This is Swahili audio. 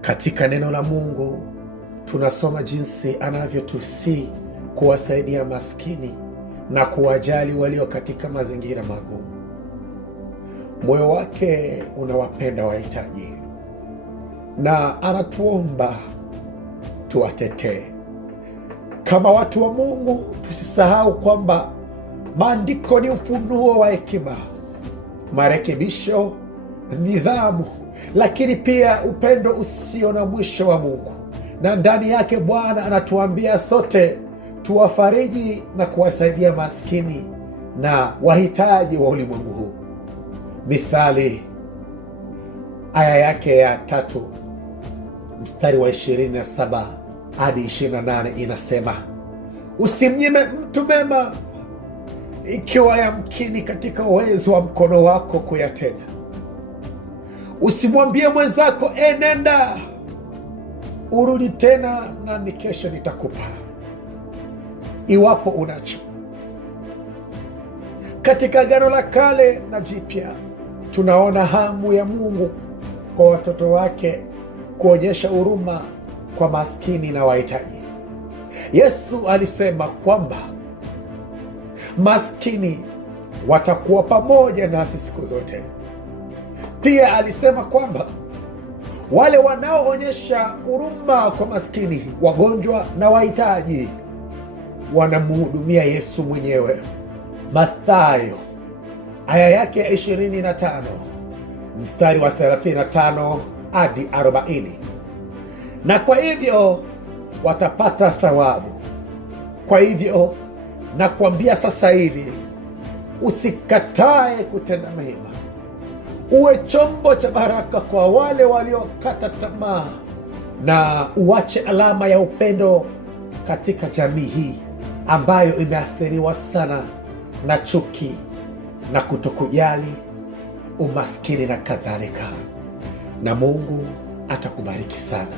Katika neno la Mungu tunasoma jinsi anavyotusii kuwasaidia maskini na kuwajali walio katika mazingira magumu. Moyo wake unawapenda wahitaji na anatuomba tuwatetee. Kama watu wa Mungu, tusisahau kwamba maandiko ni ufunuo wa hekima, marekebisho, nidhamu, lakini pia upendo usio na mwisho wa Mungu. Na ndani yake Bwana anatuambia sote tuwafariji na kuwasaidia maskini na wahitaji wa ulimwengu huu. Mithali aya yake ya 3 mstari wa 27 hadi 28 inasema, usimnyime mtu mema ikiwa yamkini katika uwezo wa mkono wako kuyatenda. Usimwambie mwenzako, nenda urudi tena nami kesho nitakupa, iwapo unacho. Katika Agano la Kale na Jipya tunaona hamu ya Mungu kwa watoto wake kuonyesha huruma kwa maskini na wahitaji. Yesu alisema kwamba maskini watakuwa pamoja nasi siku zote. Pia alisema kwamba wale wanaoonyesha huruma kwa maskini, wagonjwa na wahitaji wanamhudumia Yesu mwenyewe. Mathayo aya yake ya 25 mstari wa 35 hadi 40. Na kwa hivyo watapata thawabu. Kwa hivyo nakwambia sasa hivi, usikatae kutenda mema. Uwe chombo cha baraka kwa wale waliokata tamaa, na uache alama ya upendo katika jamii hii ambayo imeathiriwa sana na chuki na kutokujali, umaskini na kadhalika. Na Mungu atakubariki sana.